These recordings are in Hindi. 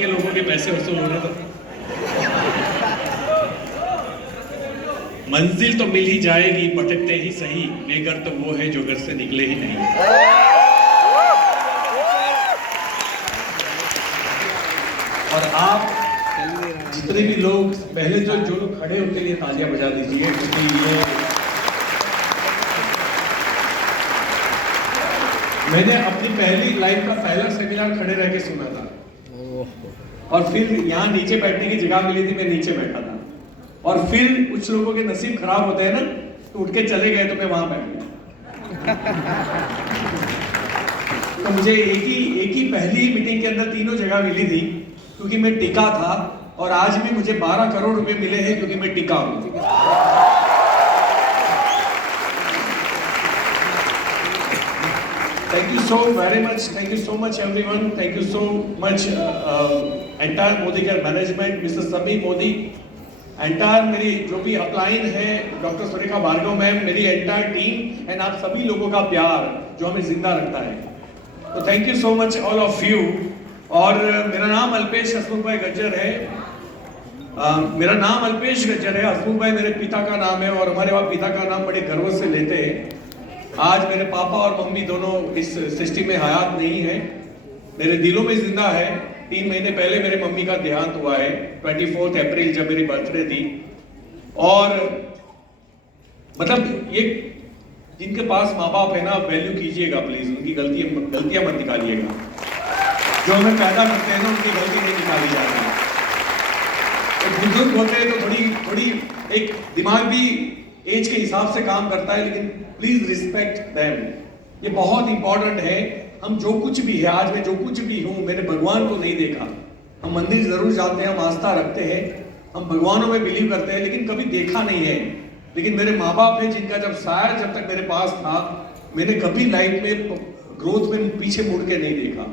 के लोगों के पैसे वसूल हो रहे तो मंजिल तो मिल ही जाएगी, भटकते ही सही, बेघर तो वो है जो घर से निकले ही नहीं। और आप जितने भी लोग पहले जो लोग खड़े उनके लिए तालियां बजा दीजिए, क्योंकि ये मैंने अपनी पहली लाइफ का पहला सेमिनार खड़े रह के सुना था, और फिर यहाँ नीचे बैठने की जगह मिली थी, मैं नीचे बैठा था, और फिर कुछ लोगों के नसीब खराब होते हैं ना, तो उठ के चले गए तो मैं वहां बैठ गया। तो मुझे एक ही पहली मीटिंग के अंदर तीनों जगह मिली थी, क्योंकि मैं टिका था, और आज भी मुझे 12 करोड़ रुपए मिले हैं क्योंकि मैं टिका हूं। Thank you so very much. Thank you so much, everyone. Thank you so much, entire Modi Care management, Mr. Sami Modi, entire मेरी जो भी अपलाइन है, डॉक्टर सुरेखा भार्गव मैम, मेरी एंटायर टीम, एंड आप सभी लोगों का प्यार जो हमें जिंदा रखता है। तो thank you so much all of you. और मेरा नाम अल्पेश हसमुख भाई गज्जर है। मेरा नाम अल्पेश गज्जर है। हसमुख भाई मेरे पिता का नाम है, और हमारे वहाँ पिता का नाम बड़े गर्व से लेते हैं। आज मेरे पापा और मम्मी दोनों इस सृष्टि में हयात नहीं है, मेरे दिलों में जिंदा है। 3 महीने पहले मेरे मम्मी का देहांत हुआ है, 24 अप्रैल, जब मेरी बर्थडे थी। और मतलब ये जिनके पास माँ बाप है ना, वैल्यू कीजिएगा प्लीज, उनकी गलतियां मत निकालिएगा। जो हमें पैदा करते हैं ना, उनकी गलती नहीं निकाली जाती। तो बुजुर्ग होते हैं तो थोड़ी एक दिमाग भी एज के हिसाब से काम करता है, लेकिन प्लीज रिस्पेक्ट देम। ये बहुत इंपॉर्टेंट है। हम जो कुछ भी है, आज मैं जो कुछ भी हूँ, मैंने भगवान को नहीं देखा। हम मंदिर जरूर जाते हैं, हम आस्था रखते हैं, हम भगवानों में बिलीव करते हैं, लेकिन कभी देखा नहीं है। लेकिन मेरे माँ बाप हैं जिनका जब साया जब तक मेरे पास था, मैंने कभी लाइफ में ग्रोथ में पीछे मुड़ के नहीं देखा।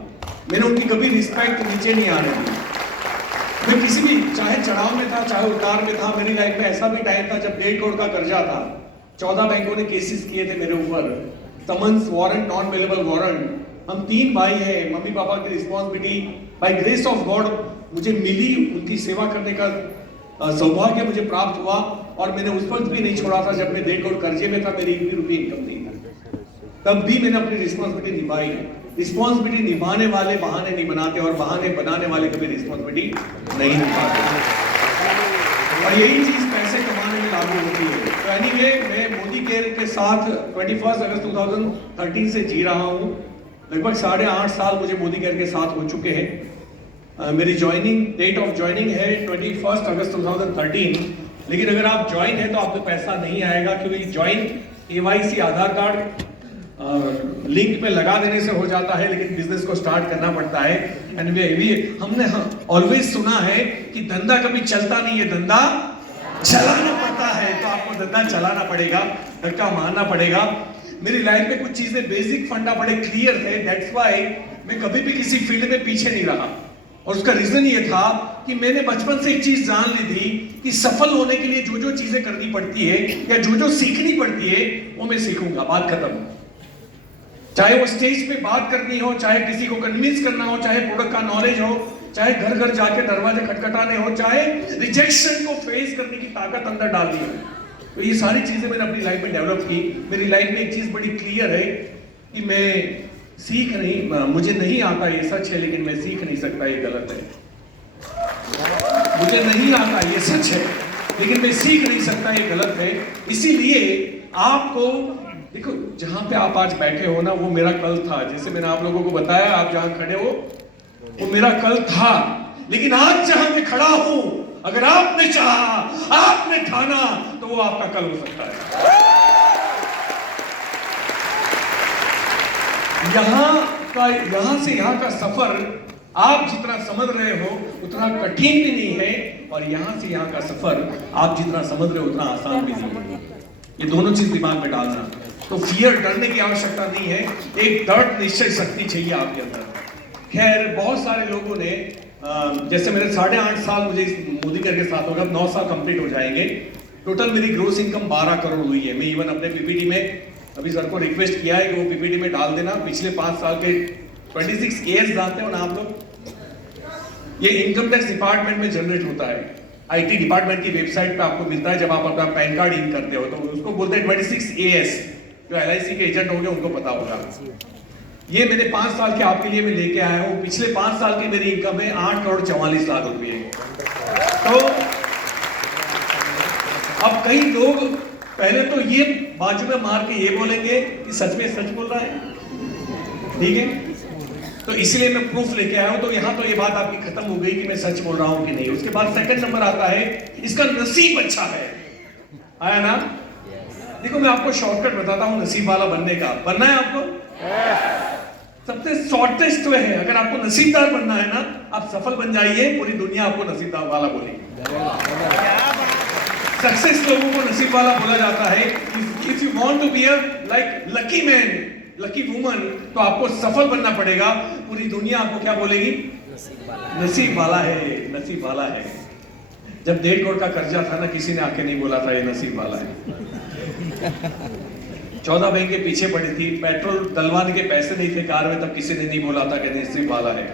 मैंने उनकी कभी रिस्पेक्ट नीचे नहीं आने दी। मैं किसी भी, चाहे चढ़ाव में था, चाहे उतार में था, मेरी लाइफ में ऐसा भी टाइम था जब 1.5 करोड़ का कर्जा था, 14 बैंकों ने केसेस किए थे मेरे ऊपर, summons, warrant, non available warrant. हम 3 भाई हैं, मम्मी पापा की responsibility by grace of God मुझे मिली, उनकी सेवा करने का सौभाग्य मुझे प्राप्त हुआ। और मैंने उस वक्त भी नहीं छोड़ा था जब मैं 1.5 करोड़ कर्जे में था, मेरी 1 रुपये इनकम नहीं था, तब भी मैंने अपनी रिस्पॉन्सिबिलिटी निभाई। रिस्पॉन्सिबिलिटी निभाने वाले बहाने नहीं बनाते, और बहाने बनाने वाले कभी रिस्पॉन्सिबिलिटी नहीं निभाते। और यही चीज पैसे कमाने में लागू होती है। तो एनीवे, मैं मोदी केयर के साथ 21 अगस्त 2013 से जी रहा हूँ। लगभग 8.5 साल मुझे मोदी केयर के साथ हो चुके हैं। मेरी ज्वाइनिंग, डेट ऑफ ज्वाइनिंग है 21 अगस्त 2013। लेकिन अगर आप ज्वाइन है तो आपको पैसा नहीं आएगा, क्योंकि ज्वाइन KYC आधार कार्ड लिंक पे लगा देने से हो जाता है, लेकिन बिजनेस को स्टार्ट करना पड़ता है। एंड हमने ऑलवेज सुना है कि धंधा कभी चलता नहीं है, धंधा चलाना पड़ता है। तो आपको धंधा चलाना पड़ेगा, धक्का मारना पड़ेगा। मेरी लाइफ में कुछ चीजें, बेसिक फंडा बड़े क्लियर थे। दैट्स व्हाई मैं कभी भी किसी फील्ड में पीछे नहीं रहा। और उसका रीजन ये था कि मैंने बचपन से एक चीज जान ली थी कि सफल होने के लिए जो चीजें करनी पड़ती है, या जो सीखनी पड़ती है, वो मैं सीखूंगा। बात खत्म। चाहे वो स्टेज पे बात करनी हो, चाहे किसी को कन्विंस करना हो, चाहे प्रोडक्ट का नॉलेज हो, चाहे घर घर जाके दरवाजे खटखटाने हो, चाहे रिजेक्शन को फेस करने की ताकत अंदर डालनी हो। तो ये सारी चीजें मैंने अपनी लाइफ में डेवलप की। मेरी लाइफ में एक चीज बड़ी क्लियर है कि मैं सीख नहीं, मुझे नहीं आता, ये सच है, लेकिन मैं सीख नहीं सकता, ये गलत है। मुझे नहीं आता, ये सच है, लेकिन मैं सीख नहीं सकता, ये गलत है। इसीलिए आपको देखो, जहां पे आप आज बैठे हो ना, वो मेरा कल था। जैसे मैंने आप लोगों को बताया, आप जहां खड़े हो वो मेरा कल था। लेकिन आज जहां मैं खड़ा हूं, अगर आपने चाहा, आपने ठाना, तो वो आपका कल हो सकता है। यहां से यहां का सफर आप जितना समझ रहे हो उतना कठिन भी नहीं है, और यहां से यहां का सफर आप जितना समझ रहे हो उतना आसान भी नहीं है। ये दोनों चीज दिमाग में डालना। तो फियर, डरने की आवश्यकता नहीं है, एक दृढ़ निश्चय शक्ति चाहिए आपके अंदर। खैर, बहुत सारे लोगों ने, जैसे मेरे 8.5 साल मुझे इस मोदी केयर के साथ होगा, 9 साल कंप्लीट हो जाएंगे। टोटल मेरी ग्रोस इनकम 12 करोड़ हुई है। मैं इवन अपने पीपीटी में अभी सर को रिक्वेस्ट किया है कि वो पीपीटी में डाल देना, पिछले 5 साल के 26 केयर्स डालते हो ना आप लोग, ये इनकम टैक्स डिपार्टमेंट में जनरेट होता है। आईटी डिपार्टमेंट की वेबसाइट पे आपको मिलता है। जब आप अपना पैन कार्ड इन करते हो तो उसको बोलते हैं 26 AS। जो LIC के एजेंट होंगे उनको पता होगा। ये मेरे 5 साल के आपके लिए मैं लेके आया हूँ। पिछले 5 साल की मेरी इनकम है 8 करोड़ 44 लाख रुपए। तो अब कई लोग पहले तो ये बाजू में मार के ये बोलेंगे कि सच में सच बोल रहा है, ठीक है, तो इसलिए मैं प्रूफ लेके आया हूं। तो यहां तो ये बात आपकी खत्म हो गई कि मैं सच बोल रहा हूं कि नहीं। उसके बाद सेकंड नंबर आता है इसका नसीब अच्छा है। आया ना? देखो मैं आपको शॉर्टकट बताता हूं नसीब वाला बनने का। बनना है आपको? सबसे शॉर्टेस्ट वे है, अगर आपको नसीबदार बनना है ना, आप सफल बन जाइए, पूरी दुनिया आपको नसीबदार वाला बोलेगी। सक्सेस लोगों को नसीब वाला बोला जाता है। If you want to be a like lucky man, lucky woman, तो आपको सफल बनना पड़ेगा। पूरी दुनिया आपको क्या बोलेगी? नसीब वाला है, नसीब वाला है। जब 1.5 करोड़ का कर्जा था ना, किसी ने आके नहीं बोला था ये नसीब वाला है। 14 बैंक पीछे पड़ी थी, पेट्रोल डलवाने के पैसे नहीं थे कार में, तब किसी ने नहीं बोला था कि नसीब वाला है।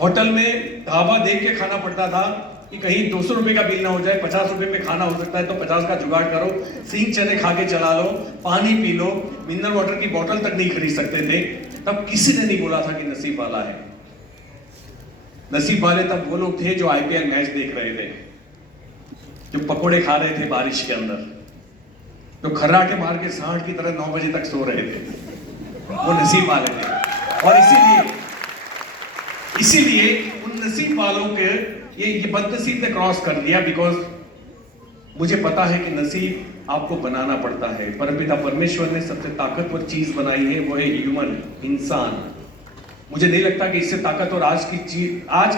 होटल में ढाबा देख के खाना पड़ता था कि कहीं 200 रुपए का बिल ना हो जाए, 50 रुपए में खाना हो सकता है, तो 50 का जुगाड़ करो, सींग चने खा के चला लो, पानी पी लो, मिनरल वाटर की बोतल तक नहीं खरीद सकते थे। तब किसी ने नहीं बोला था कि नसीब वाला है। नसीब वाले तब वो लोग थे जो IPL मैच देख रहे थे, जो पकोड़े खा रहे थे बारिश के अंदर, जो खर्राटे मार के सांड की तरह 9 बजे तक सो रहे थे, वो नसीब वाले थे। और इसीलिए उन नसीब वालों के ये बदनसीब ने क्रॉस कर दिया। बिकॉज मुझे पता है कि नसीब आपको बनाना पड़ता है। परमपिता परमेश्वर ने सबसे ताकतवर चीज बनाई है, वो है ह्यूमन, इंसान। मुझे नहीं लगता कि इससे ताकतवर आज की चीज, आज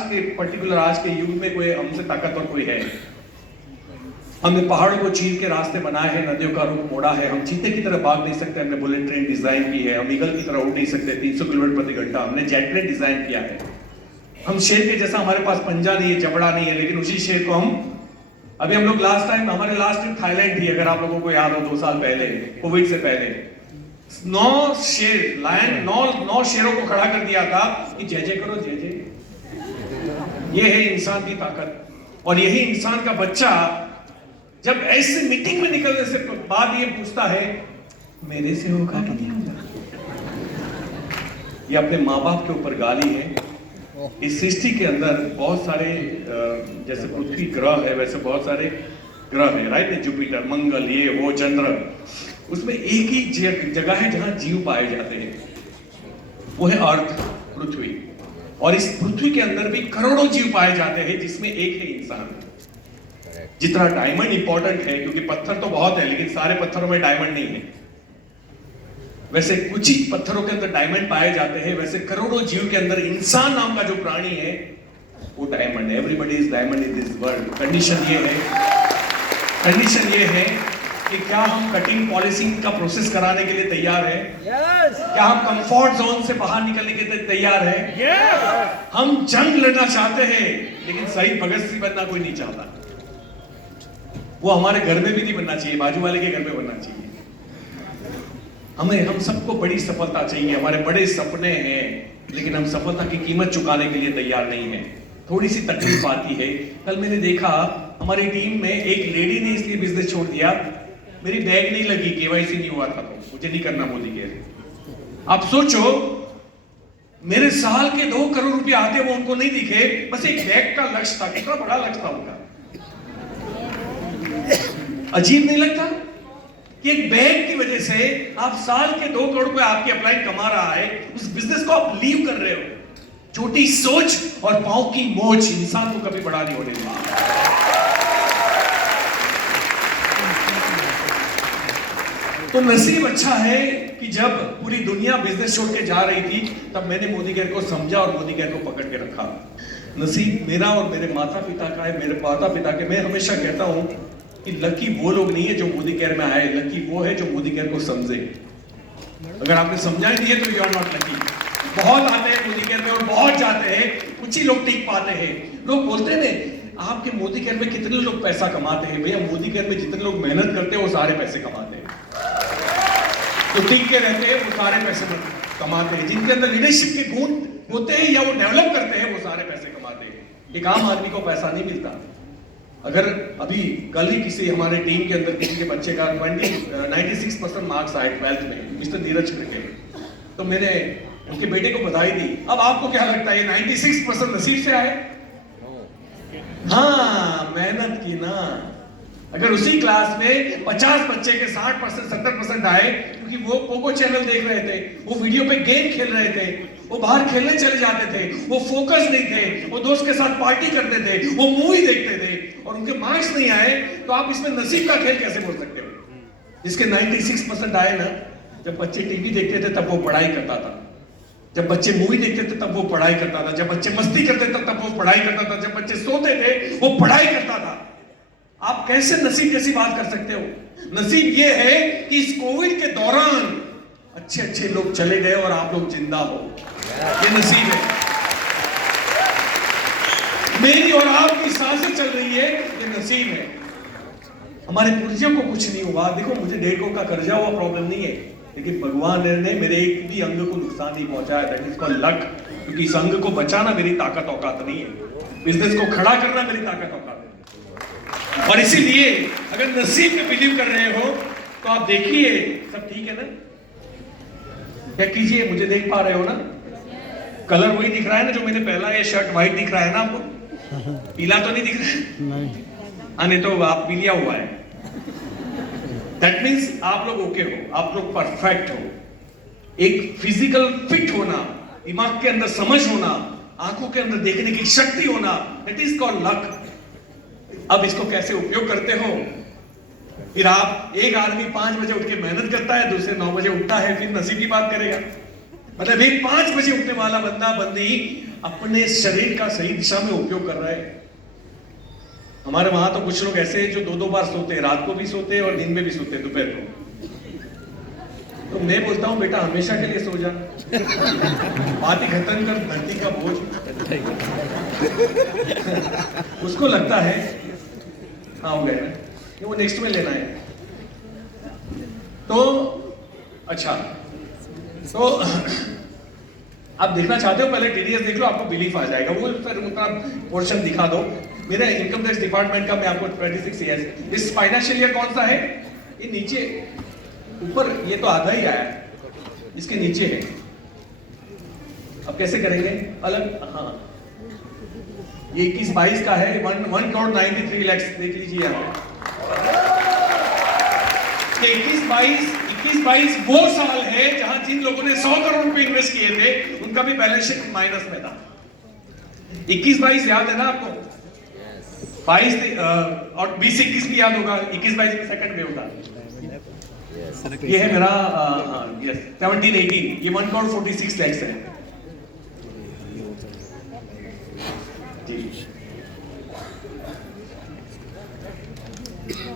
के पर्टिकुलर आज के युग में कोई हमसे ताकतवर कोई है। हमने पहाड़ों को चीर के रास्ते बनाए हैं, नदियों का रुख मोड़ा है। हम चीते की तरह भाग नहीं सकते, हमने बुलेट ट्रेन डिजाइन की है। हम ईगल की तरह उड़ नहीं सकते 300 किलोमीटर प्रति घंटा, हमने जेट प्लेन डिजाइन किया है। हम शेर के जैसा, हमारे पास पंजा नहीं है, जबड़ा नहीं है, लेकिन उसी शेर को अभी हम लोग हमारे लास्ट ट्रिप थाईलैंड थी, अगर आप लोगों को याद हो, 2 साल पहले, कोविड से पहले। 9 शेरों को खड़ा कर दिया था कि जय जय करो, जय जय। ये है इंसान की ताकत। और यही इंसान का बच्चा जब ऐसे मीटिंग में निकलने से बाद ये पूछता है मेरे से होगा कि नहीं होगा। ये अपने माँ बाप के ऊपर गाली है। इस सृष्टि के अंदर बहुत सारे जैसे पृथ्वी ग्रह है, वैसे बहुत सारे ग्रह है, राइट? जुपिटर, मंगल, ये वो, चंद्र। उसमें एक ही जगह है जहां जीव पाए जाते हैं, वो है अर्थ, पृथ्वी। और इस पृथ्वी के अंदर भी करोड़ों जीव पाए जाते हैं, जिसमें एक है इंसान। जितना डायमंड इंपॉर्टेंट है, क्योंकि पत्थर तो बहुत है, लेकिन सारे पत्थरों में डायमंड नहीं है, वैसे कुछ ही पत्थरों के अंदर डायमंड पाए जाते हैं, वैसे करोड़ों जीव के अंदर इंसान नाम का जो प्राणी है वो डायमंड है। Everybody is diamond in this world. Condition ये है कि क्या हम कटिंग पॉलिशिंग का प्रोसेस कराने के लिए तैयार है? क्या हम कंफर्ट जोन से बाहर निकलने के लिए तैयार है? हम जंग लड़ना चाहते हैं, लेकिन शहीद भगत सिंह बनना कोई नहीं चाहता। वो हमारे घर में भी नहीं बनना चाहिए, बाजू वाले के घर में बनना चाहिए। हम सबको बड़ी सफलता चाहिए, हमारे बड़े सपने हैं, लेकिन हम सफलता की कीमत चुकाने के लिए तैयार नहीं है। थोड़ी सी तकलीफ आती है। कल मैंने देखा हमारी टीम में एक लेडी ने इसलिए बिजनेस छोड़ दिया, मेरी बैग नहीं लगी, KYC नहीं हुआ था, तो मुझे नहीं करना मोदी केयर। आप सोचो, मेरे साल के 2 करोड़ रुपए आते वो उनको नहीं दिखे, बस एक बैग का लक्ष्य था। कितना बड़ा लक्ष्य था उनका। अजीब नहीं लगता कि एक बैग की वजह से आप साल के 2 करोड़ रुपए आपकी अपलाइन कमा रहा है, उस बिजनेस को आप लीव कर रहे हो। छोटी सोच और पांव की मोच इंसान को कभी बड़ा नहीं होने देती। तो नसीब अच्छा है कि जब पूरी दुनिया बिजनेस छोड़ के जा रही थी, तब मैंने मोदी केयर को समझा और मोदी केयर को पकड़ के रखा। नसीब मेरा और मेरे माता पिता का है, मेरे माता पिता के। मैं हमेशा कहता हूं कि लकी वो लोग नहीं है जो मोदी केयर में आए, लकी वो है जो मोदी केयर को समझे। अगर आपने समझा ही नहीं है तो यू आर नॉट लकी। बहुत आते हैं मोदी केयर में और बहुत जाते हैं, कुछ ही लोग टिक पाते हैं। लोग बोलते हैं ना, आपके मोदी केयर में कितने लोग पैसा कमाते हैं? भैया, मोदी केयर में जितने लोग मेहनत करते हैं वो सारे पैसे कमाते हैं, तो टिक के रहते हैं वो सारे पैसे बनते हैं। कमाते हैं, जिनके अंदर लीडरशिप के गुण होते हैं या वो डेवलप करते हैं, वो सारे पैसे कमाते हैं। एक आम आदमी को पैसा नहीं मिलता। अगर अभी कल ही किसी हमारे टीम के अंदर किसी के बच्चे का 96% मार्क्स आए 12th में, मिस्टर नीरज करके, तो मैंने उनके बेटे को बधाई दी। अब आपको क्या लगता है ये 96% नसीब से आए? हाँ, मेहनत की ना। अगर उसी क्लास में 50 बच्चे के 60% 70% आए, क्योंकि वो पोगो चैनल देख रहे थे, वो वीडियो पे गेम खेल रहे थे, वो बाहर खेलने चले जाते थे, वो फोकस नहीं थे, वो दोस्त के साथ पार्टी करते थे, वो मूवी देखते थे, और उनके मार्क्स नहीं आए, तो आप इसमें नसीब का खेल कैसे बोल सकते हो? जिसके 96% आए ना, जब बच्चे टीवी देखते थे तब वो पढ़ाई करता था, जब बच्चे मूवी देखते थे तब वो पढ़ाई करता था, जब बच्चे मस्ती करते थे तब वो पढ़ाई करता था, जब बच्चे सोते थे वो पढ़ाई करता था। आप कैसे नसीब जैसी बात कर सकते हो? नसीब ये है कि इस कोविड के दौरान अच्छे अच्छे लोग चले गए और आप लोग जिंदा हो, ये नसीब है। मेरी और आपकी सांसें चल रही है, ये नसीब है। हमारे पूर्वजों को कुछ नहीं हुआ, देखो मुझे 1.5 करोड़ का कर्जा हुआ, प्रॉब्लम नहीं है, लेकिन भगवान ने मेरे एक भी अंग को नुकसान नहीं पहुंचाया। दैट इज कॉल्ड लक, क्योंकि इस अंग को बचाना मेरी ताकत औकात नहीं है, बिजनेस को खड़ा करना मेरी ताकत औकात है। और इसीलिए अगर नसीब में बिलीव कर रहे हो तो आप देखिए सब ठीक है ना। क्या कीजिए, मुझे देख पा रहे हो ना? कलर वही दिख रहा है ना जो मैंने पहला, ये शर्ट व्हाइट दिख रहा है ना आपको? पीला तो नहीं दिख रहा है? नहीं, नहीं तो आप पीलिया हुआ है। दैट मीन्स आप लोग ओके हो, आप लोग परफेक्ट हो। एक फिजिकल फिट होना, दिमाग के अंदर समझ होना, आंखों के अंदर देखने की शक्ति होना, दैट इज कॉल्ड लक। अब इसको कैसे उपयोग करते हो? फिर आप, एक आदमी 5 बजे उठ के मेहनत करता है, दूसरे 9 बजे उठता है, फिर नसीब की बात करेगा। मतलब एक 5 बजे उठने वाला बंदा बंदी अपने शरीर का सही दिशा में उपयोग कर रहा है। हमारे वहां तो कुछ लोग ऐसे हैं जो 2-2 बार सोते हैं, रात को भी सोते हैं और दिन में भी सोते हैं, दोपहर को। तो मैं बोलता हूं बेटा हमेशा के लिए सो जा, बात ही खत्म कर, धरती का बोझ। उसको लगता है हाँ हो गया ना, वो नेक्स्ट में लेना है। तो अच्छा, तो आप देखना चाहते हो, पहले टीडीएस देख लो, आपको बिलीफ आ जाएगा। वो फिर उतना पोर्शन दिखा दो। मेरे इनकम टैक्स डिपार्टमेंट का मैं आपको 26 ईयर्स, इस फाइनेंशियल ईयर कौन सा है? ये नीचे, ऊपर ये तो आधा ही आया, इसके नीचे है। अब कैसे करेंगे अलग? हाँ, ये 21-22 का है, 1 करोड़ 93 लाख, देख लीजिए आप। 21-22 वो साल है जहां जिन लोगों ने 100 करोड़ रुपए इन्वेस्ट किए थे उनका भी बैलेंस शीट माइनस में था। 21-22 याद है ना आपको? 22 और 20-21 भी याद होगा, 21-22 में सेकंड वेव था। ये है मेरा 17-18, ये 1 करोड़ 46 लाख है जी।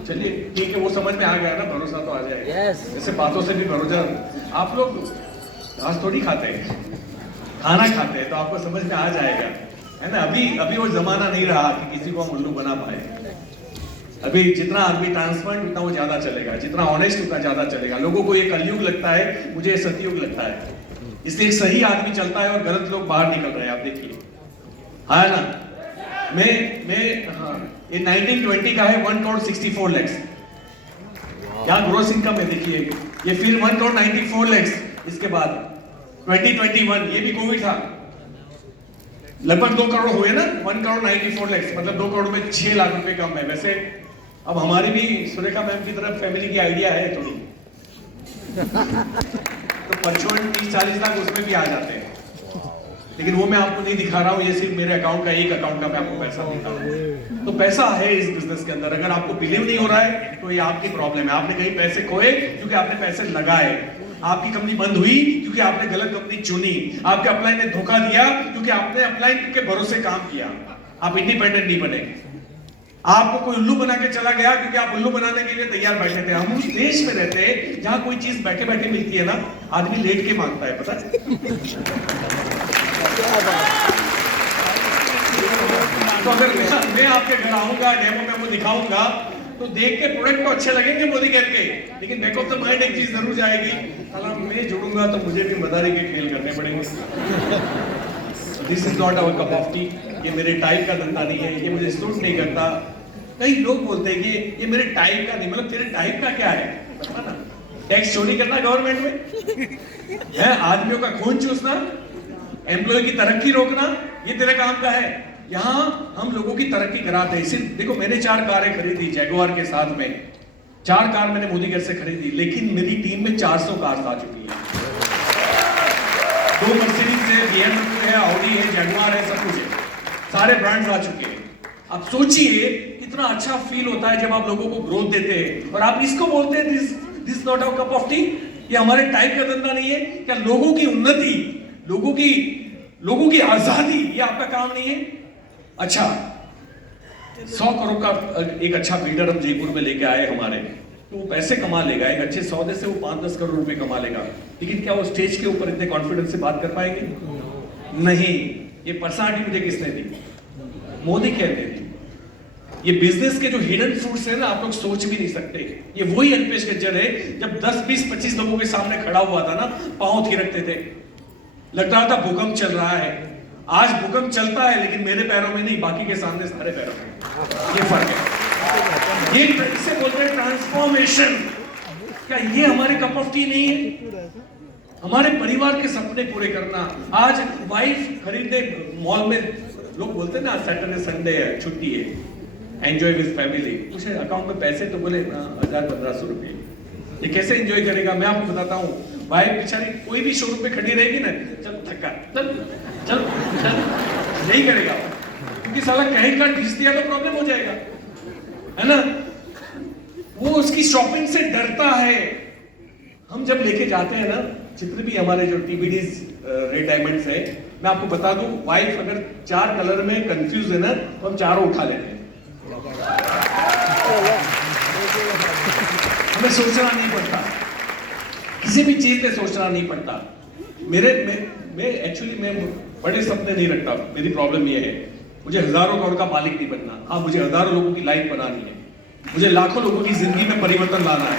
चलिए ठीक है, वो समझ में आ गया ना, भरोसा तो आ जाएगा। जैसे बातों से भी भरोसा। आप लोग घास थोड़ी खाते हैं, खाना खाते हैं, तो आपको समझ में आ जाएगा, है ना। अभी वो जमाना नहीं रहा कि किसी को हम उल्लू बना पाए। अभी जितना आदमी ट्रांसपेरेंट उतना वो ज्यादा चलेगा, जितना ऑनेस्ट उतना ज्यादा चलेगा। लोगों को ये कलयुग लगता है, मुझे ये सतयुग लगता है। इसलिए एक सही आदमी चलता है और गलत लोग बाहर निकल रहे हैं, आप देखिए, है ना। मैं हाँ, ये 1920 का है 1 करोड़ 64 लाख। यहाँ ग्रोस इनकम है, देखिए ये फिर 1 करोड़ 94 लाख। इसके बाद 2021, ये भी कोविड था, लगभग 2 करोड़ हुए ना, 1 करोड़ 94 लाख, मतलब 2 करोड़ में 6 लाख रुपए कम है। वैसे अब हमारी भी सुरेखा मैम की तरफ फैमिली की आइडिया है थोड़ी, तो 55-30-40 लाख उसमें भी आ जाते हैं, लेकिन वो मैं आपको नहीं दिखा रहा हूँ। ये सिर्फ मेरे अकाउंट का, एक अकाउंट का मैं आपको पैसा दिखा रहा हूँ। तो पैसा है इस बिजनेस के अंदर। अगर आपको बिलीव नहीं हो रहा है तो ये आपकी प्रॉब्लम है। आपने कहीं पैसे खोए क्योंकि आपने पैसे लगाए, आपकी कंपनी बंद हुई क्योंकि आपने गलत कंपनी चुनी, आपके अपलाइन ने धोखा दिया क्योंकि आपने अपलाइन के भरोसे काम किया, आप इंडिपेंडेंट नहीं बने। आपको कोई उल्लू बना के चला गया क्योंकि आप उल्लू बनाने के लिए तैयार बैठे थे। हम उस देश में रहते हैं जहां कोई चीज बैठे बैठे मिलती है ना, आदमी लेट के मांगता है, पता है। तो अगर मैं आपके घर आऊंगा, डेमो मेमो दिखाऊंगा, तो देख के प्रोडक्ट तो अच्छे लगेंगे मोदी केयर के, लेकिन बैक ऑफ द माइंड एक चीज जरूर जाएगी, साला मैं जुड़ूंगा तो मुझे भी मदारी के खेल करने पड़ेंगे। This is not our cup of T, ये मेरे टाइप का धंधा नहीं है, ये मुझे सूट नहीं करता। कई लोग बोलते हैं कि ये मेरे टाइप का नहीं, मतलब तेरे टाइप का क्या है, बता ना। टैक्स चोरी करना गवर्नमेंट में है, आदमियों का खून चूसना, एम्प्लॉय की तरक्की रोकना, ये तेरे काम का है। यहाँ हम लोगों की तरक्की कराते हैं। सिर्फ देखो, मैंने 4 कारें खरीदी जैगुआर के साथ में, 4 कार मैंने मोदी घर से खरीदी, लेकिन मेरी टीम में 400 कार आ चुकी है। 2 मर्सिडीज है, BMW है, ऑडी है, जैगुआर है, सब कुछ है, सारे ब्रांड्स आ चुके हैं। अब सोचिए कितना अच्छा फील होता है जब आप लोगों को ग्रोथ देते हैं, और आप इसको बोलते हैं this not our cup of T. ये हमारे टाइप का धंधा नहीं है क्या? लोगों की उन्नति, लोगों की आजादी, ये आपका काम नहीं है? अच्छा, 100 करोड़ का एक अच्छा बिल्डर हम जयपुर में लेके आए हमारे, तो वो पैसे कमा लेगा, एक अच्छे सौदे से वो 5-10 करोड़ रुपए कमा लेगा, लेकिन क्या वो स्टेज के ऊपर इतने कॉन्फिडेंस से बात कर पाएंगे? नहीं। ये पर्सनालिटी मुझे किसने दी? मोदी कहते थे। ये बिजनेस के जो हिडन फ्रूट्स है ना, आप लोग सोच भी नहीं सकते। ये वही अल्पेश गज्जर है, जब 10, 20, 25 लोगों के सामने खड़ा हुआ था ना, पांव थिरकते थे, लगता था भूकंप चल रहा है। आज भूकंप चलता है, लेकिन मेरे पैरों में नहीं, बाकी के सामने सारे पैरों में। ये फर्क है। ये इसे बोलते हैं ट्रांसफॉर्मेशन। क्या ये हमारे कप ऑफ टी नहीं है? हमारे परिवार के सपने पूरे करना। आज वाइफ खरीदने मॉल में, लोग बोलते हैं ना सैटरडे संडे है, छुट्टी है, एंजॉय विद फैमिली, उसे अकाउंट में पैसे तो बोले 1000-1500 रुपए, ये कैसे एंजॉय करेगा? मैं आपको बताता हूँ, वाइफ बेचारी कोई भी शोरूम पे खड़ी रहेगी ना, चल थका, चल चल चल, नहीं करेगा, क्योंकि साला कहीं का घिस दिया तो प्रॉब्लम हो जाएगा, है ना? वो उसकी शॉपिंग से डरता है। हम जब लेके जाते हैं ना, जितने भी हमारे जो टीबीडीज रेड डायमंड्स है, मैं आपको बता दूं, वाइफ अगर 4 कलर में कंफ्यूज है ना, तो हम चारों उठा लेते हैं। हमें सोचना नहीं पड़ता, किसी भी चीज में सोचना नहीं पड़ता। मैं एक्चुअली बड़े सपने नहीं रखता। मेरी प्रॉब्लम ये है, मुझे हजारों करोड़ का मालिक नहीं बनना। हाँ, मुझे हजारों लोगों की लाइफ बनानी है, मुझे लाखों लोगों की जिंदगी में परिवर्तन लाना है।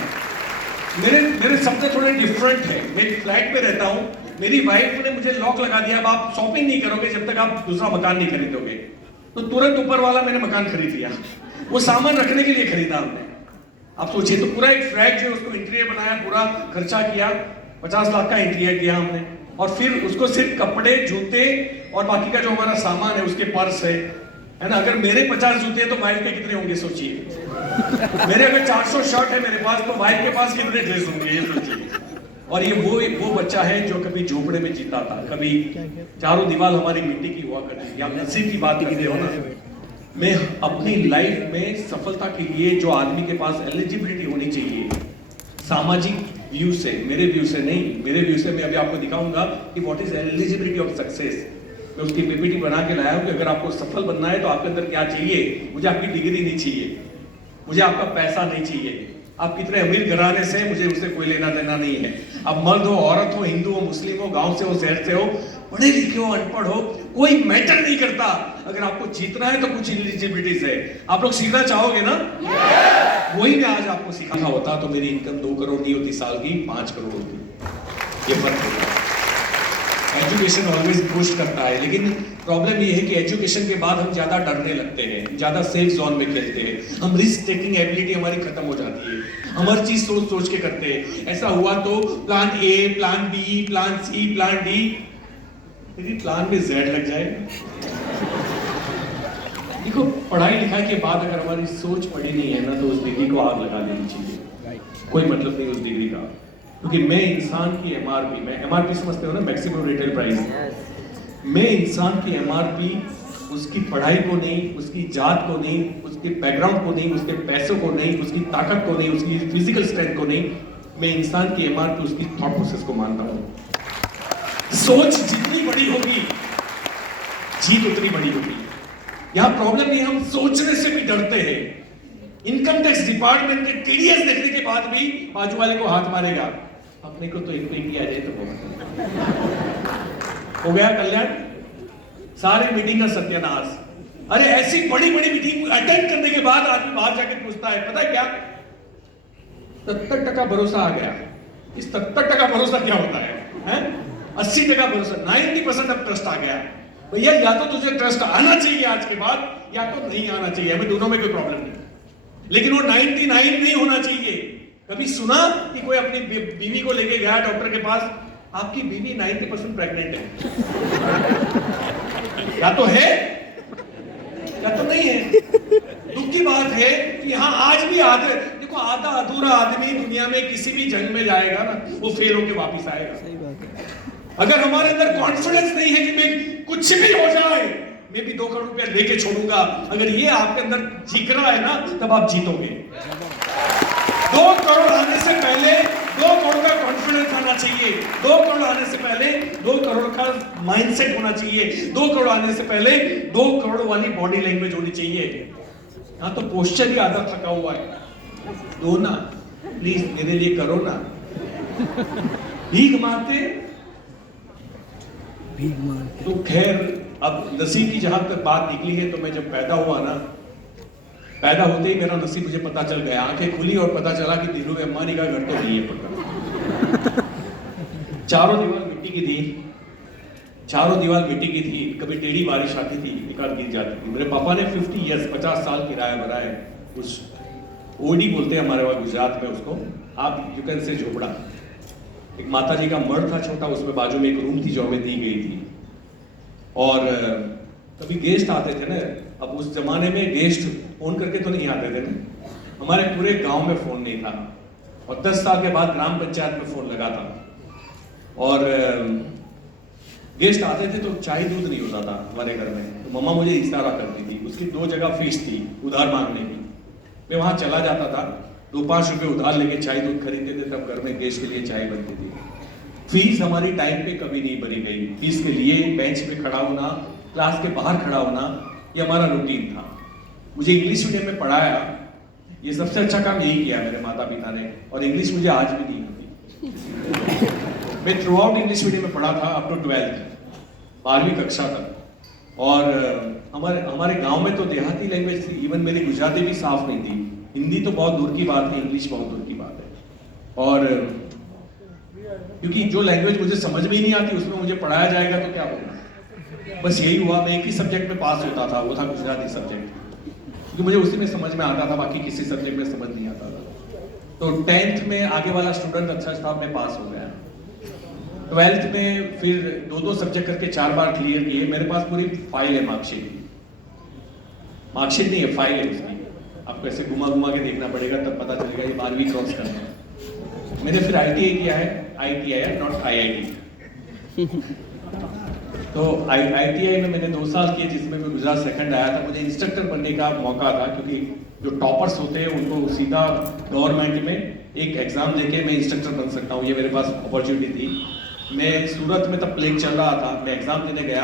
मेरे सपने थोड़े डिफरेंट है। मैं एक फ्लैट में रहता हूँ, मेरी वाइफ ने मुझे लॉक लगा दिया, अब आप शॉपिंग नहीं करोगे जब तक आप दूसरा मकान नहीं खरीदोगे। तो तुरंत ऊपर वाला मैंने मकान खरीद लिया, वो सामान रखने के लिए खरीदा हमने। आप सोचिए, तो पूरा एक फ्लैट जो उसको इंटीरियर बनाया, पूरा खर्चा किया, 50 लाख का इंटीरियर किया हमने, और फिर उसको सिर्फ कपड़े, जूते और बाकी का जो हमारा सामान है, उसके पर्स है ना। अगर मेरे 50 जूते हैं तो वाइफ के कितने होंगे सोचिए। मेरे अगर 400 शर्ट है मेरे पास, तो वाइफ के पास कितने ड्रेस होंगे, ये सोचिए। और ये वो बच्चा है जो कभी झोपड़े में जीता था, कभी चारों दीवार हमारी मिट्टी की हुआ करती थी। आप नसीब की बात करते हो ना। मैं अपनी लाइफ में सफलता के लिए जो आदमी के पास एलिजिबिलिटी होनी चाहिए, सामाजिक व्यू से, मेरे व्यू से नहीं, मेरे व्यू से मैं अभी आपको दिखाऊंगा कि what is eligibility of success. मैं उसकी पीपीटी बना के लाया हूं कि अगर आपको सफल बनना है तो आपके अंदर क्या चाहिए। मुझे आपकी डिग्री नहीं चाहिए, मुझे आपका पैसा नहीं चाहिए, आप कितने अमीर घराने से, मुझे उससे कोई लेना देना नहीं है। अब मर्द हो, औरत हो, हिंदू हो, मुस्लिम हो, गांव से हो, शहर से हो, पढ़े लिखे हो, अनपढ़ हो, कोई मैटर नहीं करता। अगर आपको जीतना है तो कुछ एलिजिबिलिटीज है, आप लोग सीखना चाहोगे ना? वही मैं आज आपको सिखाना होता तो मेरी इनकम 2 करोड़ नहीं होती साल की, 5 करोड़ होती। ये फर्क होता है। एजुकेशन ऑलवेज पुश करता है, लेकिन प्रॉब्लम ये है कि एजुकेशन के बाद हम ज्यादा डरने लगते हैं, ज्यादा सेफ जोन में खेलते हैं, हम रिस्क टेकिंग एबिलिटी हमारी खत्म हो जाती है, हम हर चीज सोच सोच के करते हैं। ऐसा हुआ तो plan A, plan B, plan C, plan D, यदि प्लान में जेड लग जाए। देखो, पढ़ाई लिखाई के बाद अगर हमारी सोच पड़ी नहीं है ना, तो उस डिग्री को आग लगा देनी चाहिए, कोई मतलब नहीं उस डिग्री का। क्योंकि मैं इंसान की एमआरपी, मैं एमआरपी समझते हो ना, मैक्सिमम रिटेल प्राइस, मैं इंसान की एमआरपी उसकी पढ़ाई को नहीं, उसकी जात को नहीं, उसके बैकग्राउंड को नहीं, उसके पैसों को नहीं, उसकी ताकत को नहीं, उसकी फिजिकल स्ट्रेंथ को नहीं, मैं इंसान की एमआरपी उसकी थॉट प्रोसेस को मानता हूं। सोच जितनी बड़ी होगी, जीत उतनी बड़ी होगी। यहां प्रॉब्लम ये, हम सोचने से भी डरते हैं। इनकम टैक्स डिपार्टमेंट के टीडीएस देखने के बाद भी बाजू वाले को हाथ मारेगा, अपने को तो एक किया जाए तो बहुत हो गया कल्याण। सारी मीटिंग का सत्यानाश, अरे ऐसी बड़ी बड़ी मीटिंग अटेंड करने के बाद आदमी बाहर जाके पूछता है, पता है क्या, 70% भरोसा आ गया। इस 70% भरोसा क्या होता है? 80% भरोसा, 90% अब ट्रस्ट आ गया। भैया या तो तुझे ट्रस्ट आना चाहिए आज के बाद, या तो नहीं आना चाहिए, हमें दोनों में कोई प्रॉब्लम नहीं, लेकिन वो 99 नहीं होना चाहिए। कभी सुना कि कोई अपनी बीवी को लेके गया डॉक्टर के पास, आपकी बीवी 90% प्रेग्नेंट है, या तो है या तो नहीं है। दुख की बात है कि यहाँ आज भी आधे, देखो आधा अधूरा आदमी दुनिया में किसी भी जंग में जाएगा ना, वो फेल होके वापस आएगा। सही बात है। अगर हमारे अंदर कॉन्फिडेंस नहीं है कि मैं कुछ भी हो जाए मैं भी 2 करोड़ रुपया लेके छोड़ूंगा, अगर ये आपके अंदर जीत रहा है ना, तब आप जीतोगे। 2 करोड़ आने से पहले 2 करोड़ का कॉन्फिडेंस आना चाहिए। 2 करोड़ आने से पहले 2 करोड़ का माइंडसेट होना चाहिए। 2 करोड़ आने से पहले 2 करोड़ वाली बॉडी लैंग्वेज होनी चाहिए। यहाँ तो पोस्चर ही आधा थका हुआ है। दो ना, प्लीज मेरे लिए करो ना। भीख मांगते तो खैर, अब नसीब की जहां तक बात निकली है, तो मैं जब पैदा हुआ ना, पैदा होते ही मेरा नसीब मुझे पता चल गया। आंखें खुली और पता चला कि धीरू अम्बानी का घर तो नहीं है पक्का। चारों दीवार मिट्टी की थी, चारों दीवार मिट्टी की थी। कभी टेढ़ी बारिश आती थी, एक आध गिर जाती थी। मेरे पापा ने 50 ईयर्स 50 साल किराया भरा है। उस ओडी बोलते हैं हमारे वहाँ गुजरात में उसको, आप यू कैन से झोपड़ा। एक माता जी का मठ था छोटा, उसमें बाजू में एक रूम थी जो हमें दी गई थी। और कभी गेस्ट आते थे ना, अब उस जमाने में गेस्ट फोन करके तो नहीं आते थे ना, हमारे पूरे गांव में फोन नहीं था। और 10 साल के बाद ग्राम पंचायत में फोन लगा था। और गेस्ट आते थे तो चाय दूध नहीं होता था हमारे घर में, तो मम्मा मुझे इशारा करती थी। उसकी 2 जगह फीस थी उधार मांगने की। मैं वहां चला जाता था, 2-5 रुपए उधार लेके चाय दूध खरीदते थे, तब घर में गेस्ट के लिए चाय बनती थी। फीस हमारी टाइम पे कभी नहीं भरी गई। फीस के लिए बेंच पे खड़ा होना, क्लास के बाहर खड़ा होना, ये हमारा रूटीन था। मुझे इंग्लिश मीडियम में पढ़ाया, ये सबसे अच्छा काम यही किया मेरे माता पिता ने। और इंग्लिश मुझे आज भी नहीं आती। मैं थ्रू आउट इंग्लिश मीडियम में पढ़ा था अप टू 12th 12वीं कक्षा तक। और हमारे गांव में तो देहाती लैंग्वेज थी, इवन मेरी गुजराती भी साफ नहीं थी। हिंदी तो बहुत दूर की बात है, इंग्लिश बहुत दूर की बात है। और क्योंकि जो लैंग्वेज मुझे समझ में ही नहीं आती, उसमें मुझे पढ़ाया जाएगा तो क्या होगा। बस यही हुआ, मैं एक ही सब्जेक्ट में पास होता था, वो था गुजराती सब्जेक्ट, क्योंकि मुझे उसी में समझ में आता था, बाकी किसी सब्जेक्ट में समझ नहीं आता था। तो 10th में आगे वाला स्टूडेंट अच्छा था, मैं पास हो गया। 12th में फिर 2-2 सब्जेक्ट करके 4 बार क्लियर किए। मेरे पास पूरी फाइल है मार्कशीट की। मार्कशीट नहीं है, फाइल है उसकी। आपको ऐसे घुमा घुमा के देखना पड़ेगा, तब पता चलेगा ये 12वीं क्रॉस करना है। मैंने फिर ITI किया है, ITI नॉट IIT। तो ITI में मैंने 2 साल किए, जिसमें मैं गुजरात सेकंड आया था। मुझे इंस्ट्रक्टर बनने का मौका था, क्योंकि जो टॉपर्स होते हैं उनको सीधा गवर्नमेंट में एक एग्जाम देके मैं इंस्ट्रक्टर बन सकता हूँ, ये मेरे पास अपॉर्चुनिटी थी। मैं सूरत में तब प्लेग चल रहा था, मैं एग्जाम देने गया।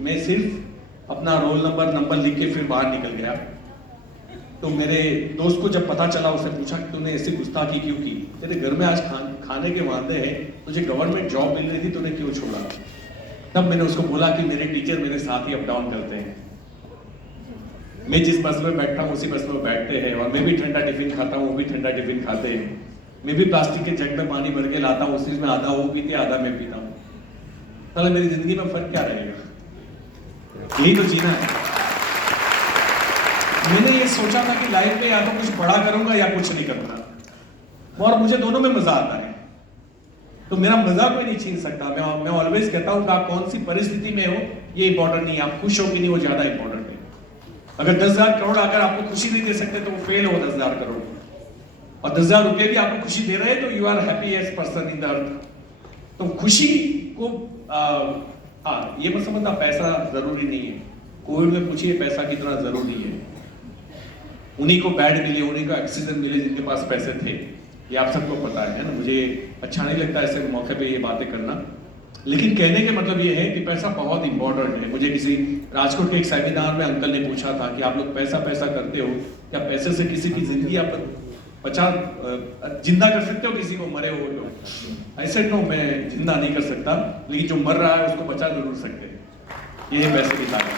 मैं सिर्फ अपना रोल नंबर लिख के फिर बाहर निकल गया। तो मेरे दोस्त को जब पता चला, उसने पूछा कि तूने ऐसी गुस्ताखी क्यों की, तेरे घर में आज खाने के वादे हैं, तुझे गवर्नमेंट जॉब मिल रही थी, तूने क्यों छोड़ा। तब मैंने उसको बोला कि मेरे टीचर मेरे साथ ही अप डाउन करते हैं। मैं जिस बस में बैठता हूँ उसी बस में बैठते हैं, और मैं भी ठंडा टिफिन खाता हूँ, वो भी ठंडा टिफिन खाते हैं। मैं भी प्लास्टिक के जग में पानी भर के लाता हूँ, उसी में आधा वो पीते आधा मैं पीता हूँ। चलो मेरी जिंदगी में फर्क क्या रहेगा, यही तो जीना है। मैंने ये सोचा था कि लाइफ में या तो कुछ बड़ा करूंगा या कुछ नहीं करूंगा, और मुझे दोनों में मजा आता है। तो मेरा मजा कोई नहीं छीन सकता। मैं ऑलवेज कहता हूँ कि आप कौन सी परिस्थिति में हो ये इंपॉर्टेंट नहीं है, आप खुश हो कि नहीं वो ज्यादा इंपॉर्टेंट है। अगर 10,000 करोड़ अगर आपको खुशी नहीं दे सकते तो वो फेल हो 10,000 करोड़, और 10,000 रुपए भी आपको खुशी दे रहे हैं तो you are happiest person in the earth. तो खुशी को हाँ, ये मत समझना पैसा जरूरी नहीं है। कोविड में पूछिए पैसा कितना जरूरी है। उन्हीं को बेड मिले, उन्हीं को ऑक्सीजन मिले जिनके पास पैसे थे, ये आप सबको पता है ना। मुझे अच्छा नहीं लगता ऐसे मौके पे ये बातें करना, लेकिन कहने के मतलब ये है कि पैसा बहुत इंपॉर्टेंट है। मुझे किसी राजकोट के एक सेमिनार में अंकल ने पूछा था कि आप लोग पैसा करते हो, क्या पैसे से किसी की जिंदगी आप जिंदा कर सकते हो, किसी को मरे हो तो? ऐसे नो, मैं जिंदा नहीं कर सकता, लेकिन जो मर रहा है उसको बचा जरूर सकते हैं। ये है पैसे की ताकत।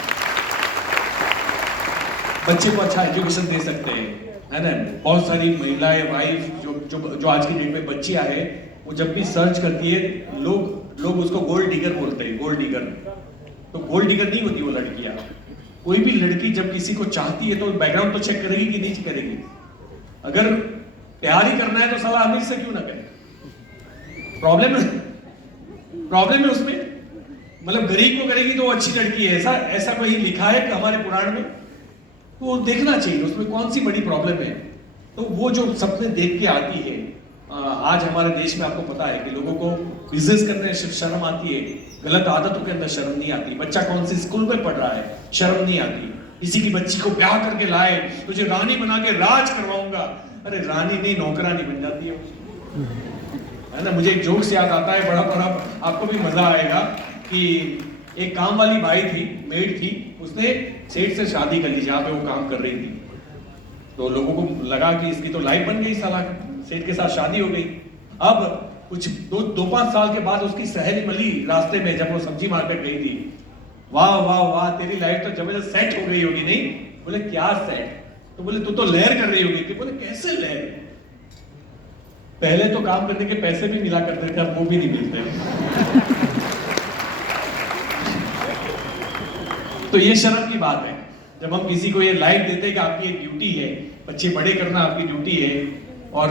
बच्चे को अच्छा एजुकेशन दे सकते हैं, है ना। बहुत सारी महिलाएं, वाइफ जो जो जो आज की डेट में बच्चियां हैं, वो जब भी सर्च करती है, लोग उसको गोल्ड डिगर बोलते हैं, गोल्ड डिगर। तो गोल्ड डिगर नहीं होती वो लड़कियां। कोई भी लड़की जब किसी को चाहती है तो बैकग्राउंड तो चेक करेगी कि नहीं करेगी। अगर प्यार ही करना है तो साला अमीर से क्यों ना करे। प्रॉब्लम है उसमें, मतलब गरीब को करेगी तो वो अच्छी लड़की है, ऐसा कोई लिखा है कि हमारे पुराण में, तो देखना चाहिए उसमें कौन सी बड़ी प्रॉब्लम है। तो वो जो सपने देख के आती है, आज हमारे देश में आपको पता है कि लोगों को बिजनेस करने में शर्म आती है, गलत आदतों के अंदर शर्म नहीं आती। बच्चा कौन सी स्कूल में पढ़ रहा है, शर्म नहीं आती। किसी की बच्ची को ब्याह करके लाए, तुझे रानी बना के राज करवाऊंगा। अरे रानी नहीं, नौकरानी बन जाती है ना। मुझे एक जोक्स याद आता है, बड़ा आपको भी मजा आएगा, कि एक काम वाली बाई थी, मेड थी, उसने सेठ से शादी कर ली जहाँ पे वो काम कर रही थी। तो लोगों को लगा कि इसकी तो लाइफ बन गई, साला सेठ के साथ शादी हो गई। अब कुछ 2-5 साल के बाद उसकी सहेली मिली रास्ते में, जब वो सब्जी मार्केट गई थी। वाह वाह वाह, तेरी लाइफ तो जबरदस्त सेट हो गई होगी। नहीं, बोले क्या सेट? तो बोले तू तो लहर कर रही होगी। बोले कैसे लहर? पहले तो काम करने के पैसे भी मिला करते थे, अब वो भी नहीं मिलते। तो ये शर्म की बात है जब हम किसी को ये लाइफ देते हैं कि आपकी एक ड्यूटी है, बच्चे बड़े करना आपकी ड्यूटी है, और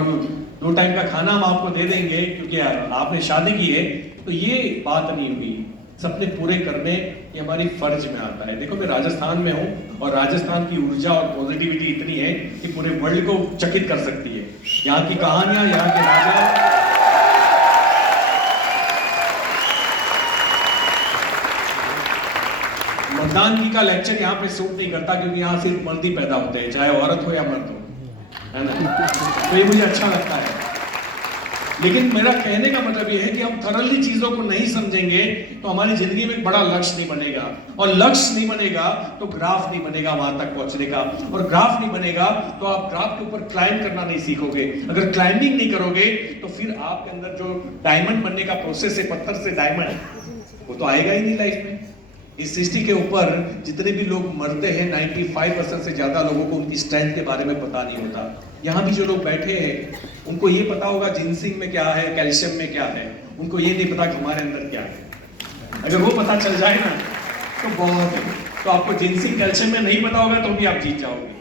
2 टाइम का खाना हम आपको दे देंगे क्योंकि आपने शादी की है। तो ये बात नहीं हुई। सपने पूरे करने ये हमारी फर्ज में आता है। देखो, मैं राजस्थान में हूँ और राजस्थान की ऊर्जा और पॉजिटिविटी इतनी है कि पूरे वर्ल्ड को चकित कर सकती है। यहाँ की कहानियां, यहाँ के राजा, मतदान की का लेक्चर यहाँ पे सूट नहीं करता, क्योंकि यहाँ सिर्फ मर्द ही पैदा होते हैं, चाहे औरत हो या मर्द हो, है ना। तो ये मुझे अच्छा लगता है। लेकिन मेरा कहने का मतलब ये है कि हम थरली चीजों को नहीं समझेंगे तो हमारी जिंदगी में एक बड़ा लक्ष्य नहीं बनेगा, और लक्ष्य नहीं बनेगा तो ग्राफ नहीं बनेगा वहां तक पहुंचने का, और ग्राफ नहीं बनेगा तो आप ग्राफ के ऊपर क्लाइंब करना नहीं सीखोगे। अगर क्लाइंबिंग नहीं करोगे तो फिर आपके अंदर जो डायमंड बनने का प्रोसेस है, पत्थर से डायमंड, वो तो आएगा ही नहीं लाइफ में। इस सृष्टि के ऊपर जितने भी लोग मरते हैं, 95% से ज्यादा लोगों को उनकी स्ट्रेंथ के बारे में पता नहीं होता। यहाँ भी जो लोग बैठे हैं उनको ये पता होगा जिंसिंग में क्या है, कैल्शियम में क्या है, उनको ये नहीं पता कि हमारे अंदर क्या है। अगर वो पता चल जाए ना तो बहुत है। तो आपको जिंसिंग कैल्शियम में नहीं पता होगा तो भी आप जीत जाओगे।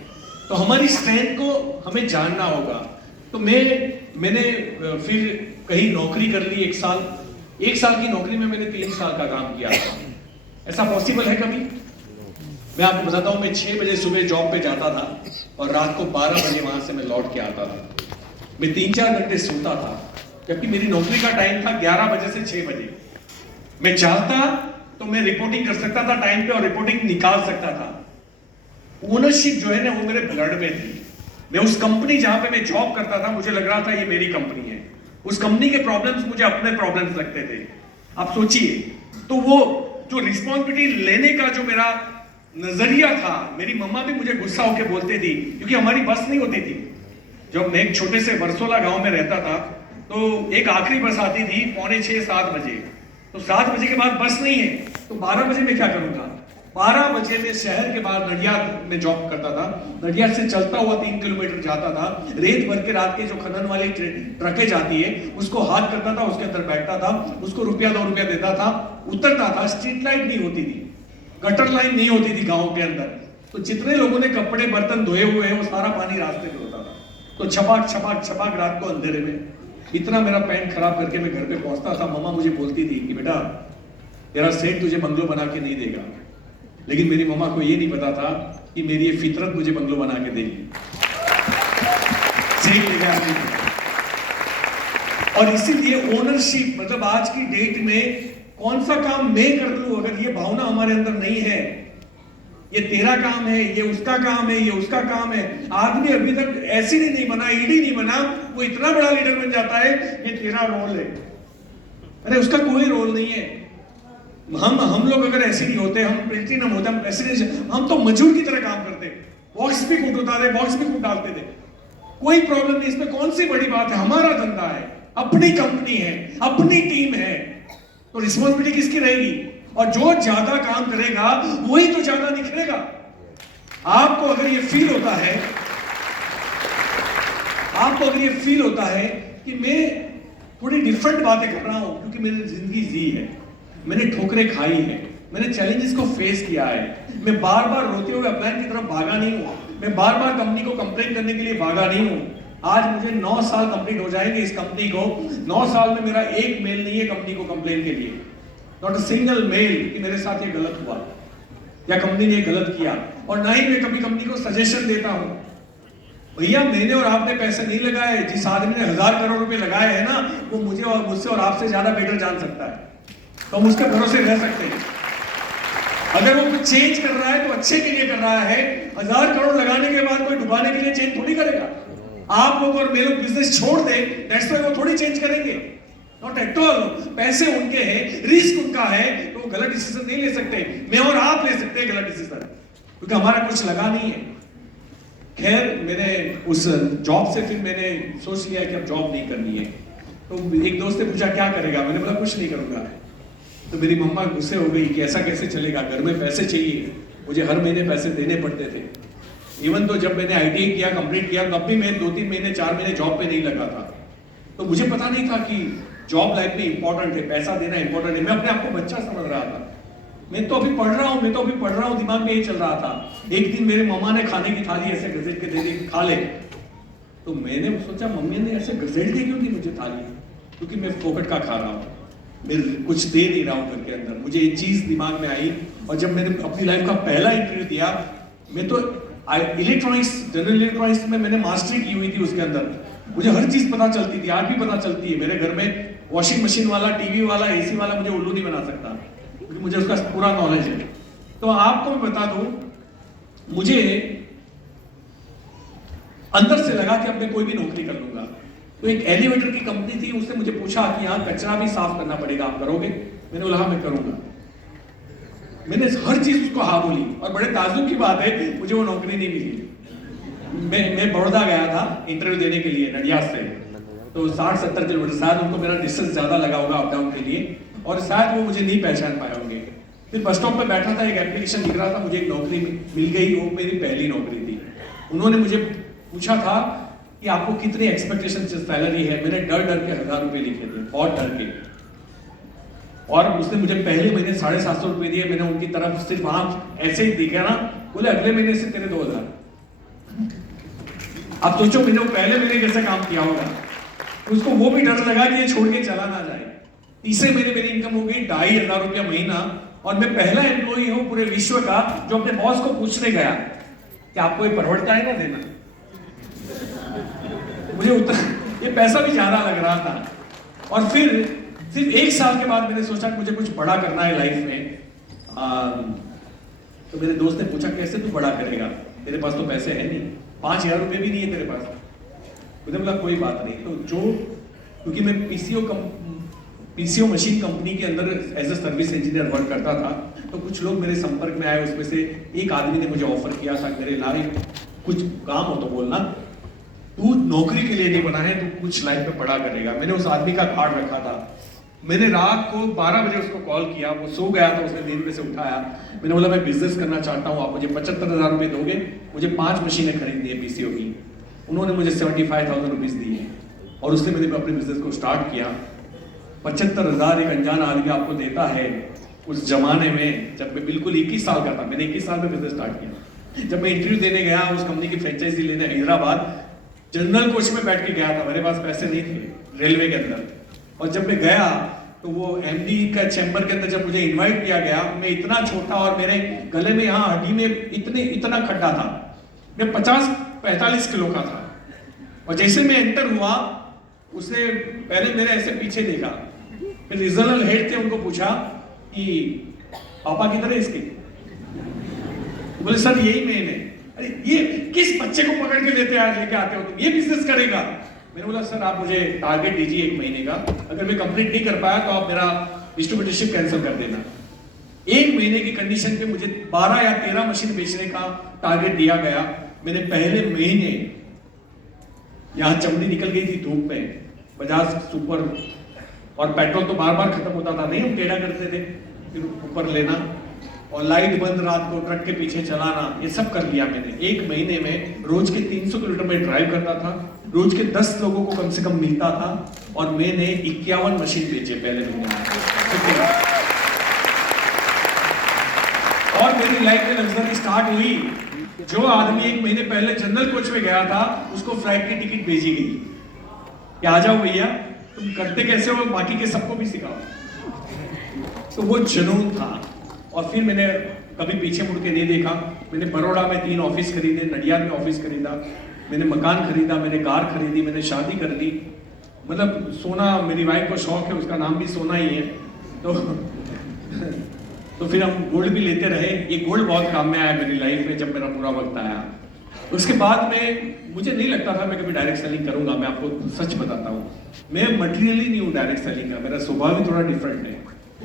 तो हमारी स्ट्रेंथ को हमें जानना होगा। तो मैंने फिर कहीं नौकरी कर ली 1 साल। 1 साल की नौकरी में मैंने 3 साल का काम किया था। ऐसा पॉसिबल है कभी? मैं आपको बताता हूं, मैं 6 बजे सुबह जॉब पे जाता था और रात को 12 बजे वहां से मैं लौट के आता था। मैं 3-4 घंटे सोता था, जबकि मेरी नौकरी का टाइम था 11 बजे से 6 बजे। मैं चाहता तो मैं रिपोर्टिंग कर सकता था टाइम पे और रिपोर्टिंग निकाल सकता था। ओनरशिप जो है ना, वो मेरे ब्लड में थी। मैं उस कंपनी जहां पे मैं जॉब करता था, मुझे लग रहा था ये मेरी कंपनी है। उस कंपनी के प्रॉब्लम्स मुझे अपने प्रॉब्लम्स लगते थे। आप सोचिए, तो वो जो रिस्पॉन्सिबिलिटी लेने का जो मेरा नजरिया था, मेरी मम्मा भी मुझे गुस्सा होकर बोलती थी क्योंकि हमारी बस नहीं होती थी। जब मैं एक छोटे से वर्सोला गांव में रहता था तो एक आखिरी बस आती थी 6:45-7 बजे। तो 7 बजे के बाद बस नहीं है, तो 12 बजे में क्या करूंगा? 12 बजे में शहर के बाद नडियाद में जॉब करता था। नडियाद से चलता हुआ 3 किलोमीटर जाता था। रेत भर के रात के जो खनन वाली ट्रकें जाती है उसको हाथ करता था, उसके अंदर बैठता था, उसको ₹1-2 देता था, उतरता था। स्ट्रीट लाइट नहीं होती थी, गटर लाइन नहीं होती थी गांव के अंदर। तो जितने लोगों ने कपड़े बर्तन धोए हुए हैं वो सारा पानी रास्ते में होता था। तो छपाक छपाक छपाक रात को अंधेरे में इतना मेरा पैंट खराब करके मैं घर पे पहुंचता था। मम्मा मुझे बोलती थी कि बेटा, तेरा सेठ तुझे बंगलो बना के नहीं देगा। लेकिन मेरी मम्मा को ये नहीं पता था कि मेरी ये फितरत मुझे बंगलो बना के देगी। और इसीलिए ओनरशिप, मतलब आज की डेट में कौन सा काम मैं कर लूं, अगर ये भावना हमारे अंदर नहीं है, ये तेरा काम है, ये उसका काम है, ये उसका काम है। आदमी अभी तक एसिड नहीं बना, ईडी नहीं बना, वो इतना बड़ा लीडर बन जाता है, ये तेरा रोल है। अरे उसका कोई रोल नहीं है। हम लोग अगर ऐसे नहीं होते, हम प्लेटिनम होते, हम प्रेसिडेंट, हम तो मजदूर की तरह काम करते, बॉक्स भी कूट उतारते, बॉक्स भी कूट डालते थे, कोई प्रॉब्लम नहीं। इसमें कौन सी बड़ी बात है? हमारा धंधा है, अपनी कंपनी है, अपनी टीम है, तो रिस्पॉन्सिबिलिटी किसकी रहेगी? और जो ज्यादा काम करेगा वही तो ज्यादा निखरेगा। आपको अगर ये फील होता है कि मैं थोड़ी डिफरेंट बातें कर रहा हूं क्योंकि मैंने जिंदगी जी है, मैंने ठोकरें खाई है, मैंने चैलेंजेस को फेस किया है, मैं बार बार रोते हुए अपलाइन की तरफ भागा नहीं हूं, मैं बार बार कंपनी को कंप्लेन करने के लिए भागा नहीं हूं। आज मुझे 9 साल कंप्लीट हो जाएंगे इस कंपनी को। 9 साल में मेरा एक मेल नहीं है कंपनी को कंप्लेन के लिए, नॉट अ सिंगल मेल कि मेरे साथ ये गलत हुआ या कंपनी ने गलत किया। और ना ही मैं कभी कंपनी को सजेशन देता हूं। भैया मैंने और आपने पैसे नहीं लगाए, जिस आदमी ने 1000 करोड़ रुपए लगाए हैं ना, वो मुझे और मुझसे और आपसे ज्यादा बेटर जान सकता है, तो हम उसके भरोसे रह सकते हैं। अगर वो कुछ चेंज कर रहा है तो अच्छे के लिए कर रहा है। 1000 करोड़ लगाने के बाद कोई डुबाने के लिए चेंज थोड़ी करेगा। आप लोग और मेरे लोग बिजनेस छोड़ दे, दैट्स व्हाई वो थोड़ी चेंज करेंगे, नॉट एट ऑल। पैसे उनके हैं, रिस्क उनका है, तो वो गलत डिसीजन नहीं ले सकते। मैं और आप ले सकते हैं गलत डिसीजन, क्योंकि हमारा कुछ लगा नहीं है। खैर मैंने उस जॉब से फिर मैंने सोच लिया कि अब जॉब नहीं करनी है। तो एक दोस्त ने पूछा क्या करेगा, मैंने बोला कुछ नहीं करूंगा। तो मेरी मम्मा गुस्से हो गई कि ऐसा कैसे चलेगा, घर में पैसे चाहिए, मुझे हर महीने पैसे देने पड़ते थे। इवन तो जब मैंने ITI किया, कंप्लीट किया, तब भी मैं 2-3 महीने 4 महीने जॉब पे नहीं लगा था। तो मुझे पता नहीं था कि जॉब लाइफ में इंपॉर्टेंट है, पैसा देना इंपॉर्टेंट है। मैं अपने आप को बच्चा समझ रहा था। मैं तो अभी पढ़ रहा हूँ, दिमाग में यही चल रहा था। एक दिन मेरे मम्मा ने खाने की थाली ऐसे घसीट के दे दी, खा ले। तो मैंने सोचा मम्मी ने ऐसे घसीट दी क्यों दी मुझे थाली, क्योंकि मैं फोकट का खा रहा हूँ, मैं कुछ दे नहीं रहा हूँ घर के अंदर। मुझे ये चीज दिमाग में आई। और जब मैंने अपनी लाइफ का पहला इंटरव्यू दिया, मैं तो इलेक्ट्रॉनिक्स, जनरल इलेक्ट्रॉनिक्स में मैंने मास्टरी की हुई थी, उसके अंदर मुझे हर चीज पता चलती थी, आज भी पता चलती है। मेरे घर में वॉशिंग मशीन वाला, टीवी वाला, AC वाला मुझे उल्लू नहीं बना सकता, क्योंकि मुझे उसका पूरा नॉलेज है। तो आपको मैं बता दूं, मुझे अंदर से लगा कि अब मैं कोई भी नौकरी कर लूंगा। तो एक एलिवेटर की कंपनी थी, उसने मुझे पूछा कि यहाँ कचरा भी साफ करना पड़ेगा, आप करोगे? मैंने बोला हाँ मैं करूंगा। मैंने हर चीज उसको हाँ बोली। और बड़े ताज्जुब की बात है, मुझे वो नौकरी नहीं मिली। मैं बड़ौदा गया था इंटरव्यू देने के लिए नडियाद से, तो 60-70 किलोमीटर, शायद उनको मेरा डिस्टेंस ज्यादा लगा होगा अप डाउन के लिए, और शायद वो मुझे नहीं पहचान पाए होंगे। फिर बस स्टॉप पे बैठा था, एक एप्लीकेशन लिख रहा था, मुझे एक नौकरी मिल गई। वो मेरी पहली नौकरी थी। उन्होंने मुझे पूछा था कि आपको कितनी एक्सपेक्टेशन सैलरी है। मैंने डर डर के 1000 रुपए लिखे थे, बहुत डर के। और उसने मुझे पहले महीने 750 रुपए दिए। मैंने उनकी तरफ सिर्फ आंख ऐसे ही दिखे ना, बोले अगले महीने से तेरे 2000। अब सोचो मैंने वो पहले महीने कैसे काम किया होगा। उसको वो भी डर लगा कि ये छोड़ के चला ना जाए। तीसरे महीने मेरी इनकम हो गई 2500 रुपया महीना, और मैं पहला एम्प्लॉई हूं पूरे विश्व का जो अपने बॉस को पूछने गया कि आपको ये परवड़ता है ना देना। मुझे उतना ये पैसा भी ज्यादा लग रहा था। और फिर सिर्फ 1 साल के बाद मैंने सोचा कि मुझे कुछ बड़ा करना है लाइफ में। तो मेरे दोस्त ने पूछा कैसे तू बड़ा करेगा, तेरे पास तो पैसे है नहीं, 5000 रुपए भी नहीं है तेरे पास। मुझे बोला कोई बात नहीं। तो क्योंकि मैं पीसीओ मशीन कंपनी के अंदर as a service engineer work करता था, तो कुछ लोग मेरे संपर्क में आए। उसमें से एक आदमी ने मुझे ऑफर किया था, मेरे लाइफ कुछ काम हो तो बोलना, तू नौकरी के लिए नहीं बना है, तू कुछ लाइफ में बड़ा करेगा। मैंने उस आदमी का कार्ड रखा था। मैंने रात को 12 बजे उसको कॉल किया, वो सो गया था, उसने नींद में से उठाया। मैंने बोला मैं बिजनेस करना चाहता हूँ, आप मुझे 75,000 रुपए दोगे, मुझे 5 मशीनें खरीदनी है पीसीओ की। उन्होंने मुझे 75,000 रुपीज दिए, और उससे मैंने अपने बिजनेस को स्टार्ट किया। 75,000 एक अनजान आदमी आपको देता है उस जमाने में, जब मैं बिल्कुल 21 साल का था। मैंने 21 साल में बिजनेस स्टार्ट किया। जब मैं इंटरव्यू देने गया उस कंपनी की फ्रेंचाइजी लेने हैदराबाद, जनरल कोच में बैठ के गया था, मेरे पास पैसे नहीं थे रेलवे के अंदर। और जब मैं गया तो वो MD का चैम्बर के अंदर जब मुझे इनवाइट किया गया, मैं इतना छोटा और मेरे गले में यहाँ हड्डी में इतना खड्डा था। मैं 50-45 किलो का था। और जैसे मैं एंटर हुआ, उसने पहले मेरे ऐसे पीछे देखा, फिर रीजनल हेड थे, उनको पूछा कि पापा किधर है इसके? बोले सर यही मेन है। अरे ये किस बच्चे को पकड़ के लेके आते हो तुम, ये बिजनेस करेगा? मैंने बोला सर आप मुझे टारगेट दीजिए 1 महीने का, अगर मैं कंप्लीट नहीं कर पाया तो आप मेरा डिस्ट्रीब्यूटरशिप कैंसिल कर देना। 1 महीने की कंडीशन पे मुझे 12 या 13 मशीन बेचने का टारगेट दिया गया। मैंने पहले महीने, यहाँ चमड़ी निकल गई थी धूप में, बजाज सुपर, और पेट्रोल तो बार बार खत्म होता था, नहीं हम टेढ़ा करते थे, फिर ऊपर लेना। और लाइट बंद रात को ट्रक के पीछे चलाना, ये सब कर लिया मैंने। एक महीने में रोज के 300 किलोमीटर में ड्राइव करता था, रोज के 10 लोगों को कम से कम मिलता था, और मैंने 51 मशीन बेचे पहले महीने में। और मेरी लाइफ में लग्जरी स्टार्ट हुई। जो आदमी एक महीने पहले जनरल कोच में गया था, उसको फ्लाइट की टिकट भेजी गई कि आ जाओ भैया, तुम करते कैसे हो, बाकी के सबको भी सिखाओ। तो वो जुनून था। और फिर मैंने कभी पीछे मुड़ के नहीं देखा। मैंने बड़ौदा में 3 ऑफिस खरीदे, नडियाद में ऑफिस खरीदा, मैंने मकान खरीदा, मैंने कार खरीदी, मैंने शादी कर ली। मतलब सोना, मेरी वाइफ को शौक है, उसका नाम भी सोना ही है। तो फिर हम गोल्ड भी लेते रहे। ये गोल्ड बहुत काम में आया मेरी लाइफ में जब मेरा पूरा वक्त आया। उसके बाद में मुझे नहीं लगता था मैं कभी डायरेक्ट सेलिंग करूंगा। मैं आपको सच बताता हूँ, मैं मटेरियली नहीं हूँ डायरेक्ट सेलिंग का, मेरा स्वभाव भी थोड़ा डिफरेंट है।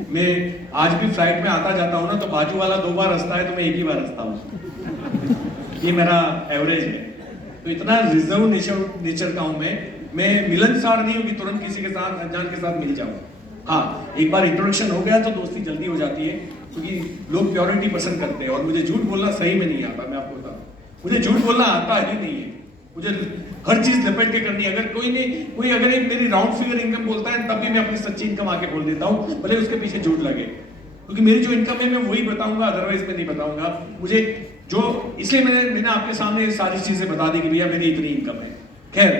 मैं आज भी फ्लाइट में आता जाता हूँ ना, तो बाजू वाला 2 बार हंसता है तो मैं एक ही बार हंसता हूँ। ये मेरा एवरेज है। तो इतना रिजर्व नेचर का हूँ मैं मिलनसार नहीं हूँ कि तुरंत किसी के साथ, अनजान के साथ मिल जाऊँ। हाँ, एक बार इंट्रोडक्शन हो गया तो दोस्ती जल्दी हो जाती है, क्योंकि लोग प्योरिटी पसंद करते हैं। और मुझे झूठ बोलना सही में नहीं आता, मैं आपको बताऊँ, मुझे झूठ बोलना आता ही नहीं है। मुझे हर चीज लपेट के करनी है। अगर कोई अगर एक मेरी राउंड फिगर इनकम बोलता है, तब भी मैं अपनी सच्ची इनकम आके बोल देता हूँ, भले उसके पीछे झूठ लगे। क्योंकि मेरी जो इनकम है मैं वही बताऊंगा, अदरवाइज मैं नहीं बताऊंगा। मुझे जो इसलिए मैंने आपके सामने सारी चीजें बता दी कि भैया मेरी इतनी इनकम है। खैर,